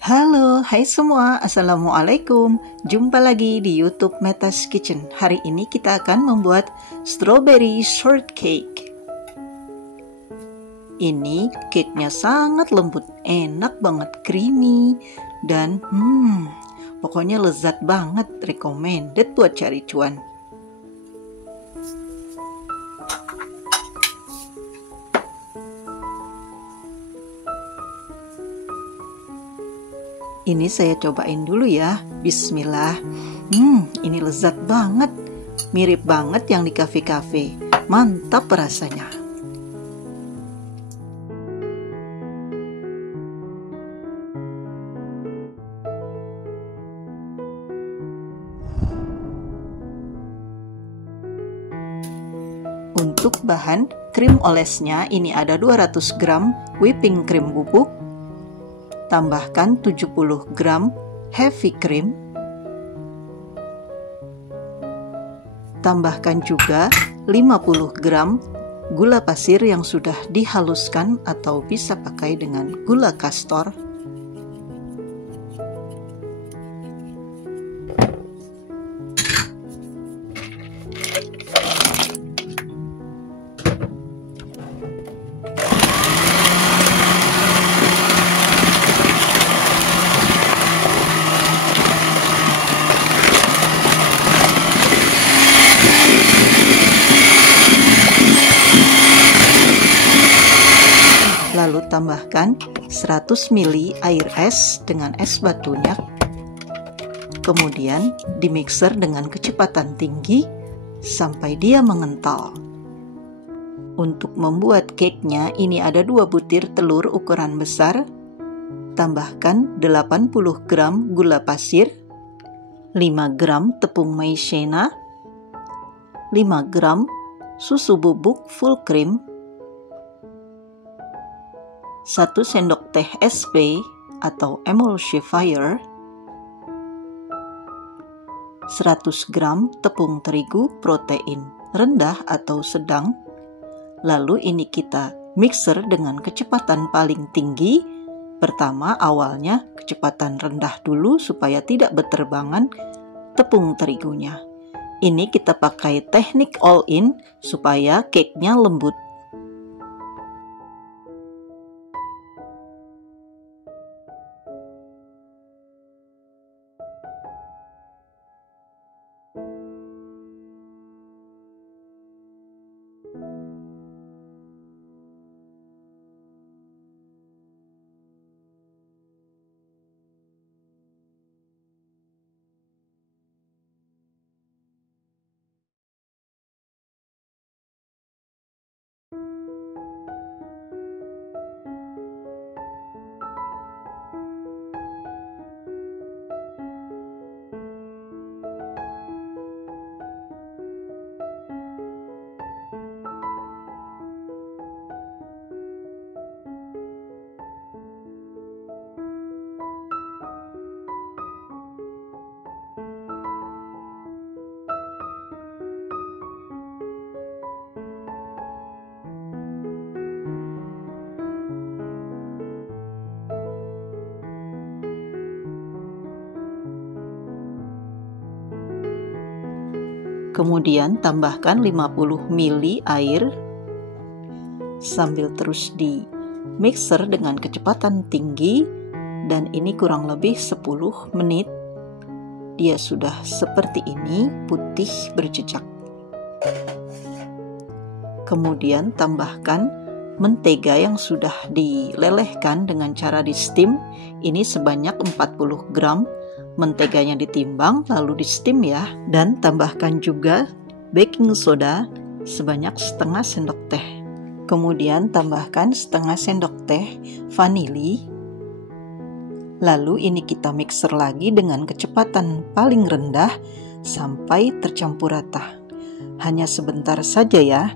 Halo, hai semua, Assalamualaikum. Jumpa lagi di YouTube Meta's Kitchen. Hari ini kita akan membuat strawberry shortcake. Ini cake-nya sangat lembut, enak banget, creamy, dan pokoknya lezat banget, recommended buat cari cuan. Ini saya cobain dulu ya. Bismillah. Ini lezat banget. Mirip banget yang di kafe-kafe. Mantap rasanya. Untuk bahan krim olesnya ini ada 200 gram whipping cream bubuk. Tambahkan 70 gram heavy cream. Tambahkan juga 50 gram gula pasir yang sudah dihaluskan atau bisa pakai dengan gula kastor. Lalu tambahkan 100 ml air es dengan es batunya. Kemudian dimixer dengan kecepatan tinggi sampai dia mengental. Untuk membuat cake-nya ini ada 2 butir telur ukuran besar. Tambahkan 80 gram gula pasir, 5 gram tepung maizena, 5 gram susu bubuk full cream, 1 sendok teh SP atau emulsifier, 100 gram tepung terigu protein rendah atau sedang. Lalu ini kita mixer dengan kecepatan paling tinggi. Pertama awalnya kecepatan rendah dulu supaya tidak berterbangan tepung terigunya. Ini kita pakai teknik all in supaya cake-nya lembut. Kemudian tambahkan 50 ml air sambil terus di mixer dengan kecepatan tinggi, dan ini kurang lebih 10 menit. Dia sudah seperti ini, putih berjejak. Kemudian tambahkan mentega yang sudah dilelehkan dengan cara di steam. Ini sebanyak 40 gram. Menteganya ditimbang lalu di steam ya, dan tambahkan juga baking soda sebanyak setengah sendok teh. Kemudian tambahkan setengah sendok teh vanili. Lalu ini kita mixer lagi dengan kecepatan paling rendah sampai tercampur rata. Hanya sebentar saja ya.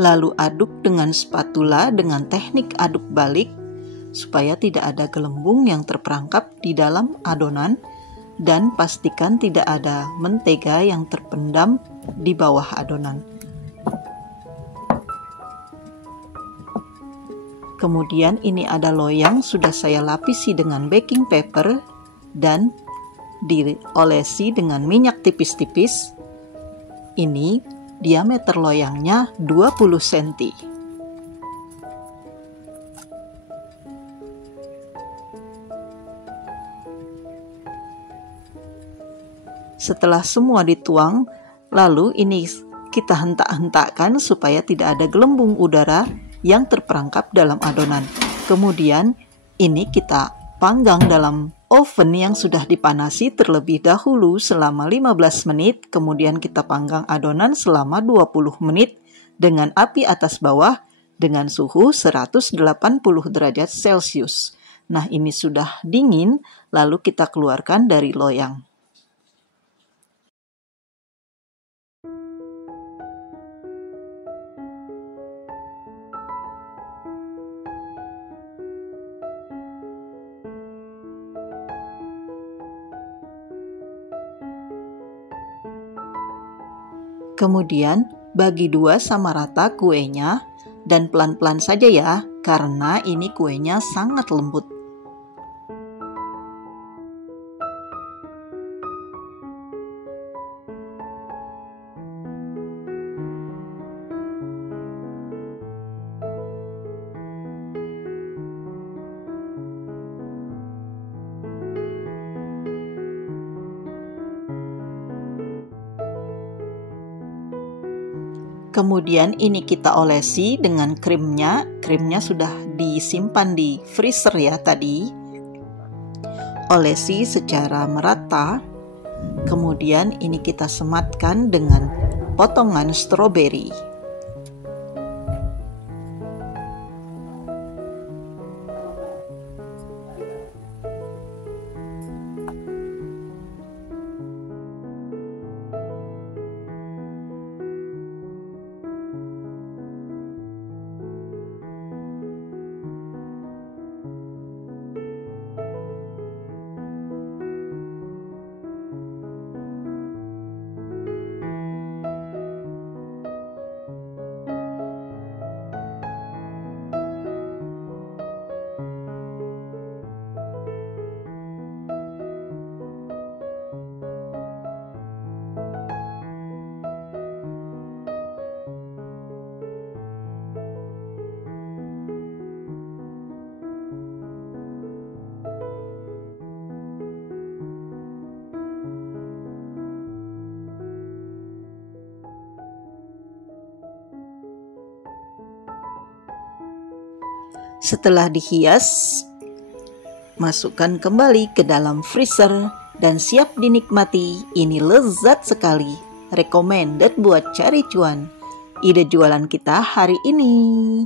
Lalu aduk dengan spatula dengan teknik aduk balik supaya tidak ada gelembung yang terperangkap di dalam adonan, dan pastikan tidak ada mentega yang terpendam di bawah adonan. Kemudian ini ada loyang sudah saya lapisi dengan baking paper dan diolesi dengan minyak tipis-tipis. Ini diameter loyangnya 20 cm. Setelah semua dituang, lalu ini kita hentak-hentakkan supaya tidak ada gelembung udara yang terperangkap dalam adonan. Kemudian ini kita panggang dalam oven yang sudah dipanasi terlebih dahulu selama 15 menit, kemudian kita panggang adonan selama 20 menit dengan api atas bawah dengan suhu 180 derajat Celcius. Nah, ini sudah dingin, lalu kita keluarkan dari loyang. Kemudian bagi dua sama rata kuenya dan pelan-pelan saja ya, karena ini kuenya sangat lembut. Kemudian ini kita olesi dengan krimnya. Krimnya sudah disimpan di freezer ya tadi. Olesi secara merata. Kemudian ini kita sematkan dengan potongan stroberi. Setelah dihias, masukkan kembali ke dalam freezer dan siap dinikmati. Ini lezat sekali. Recommended buat cari cuan. Ide jualan kita hari ini.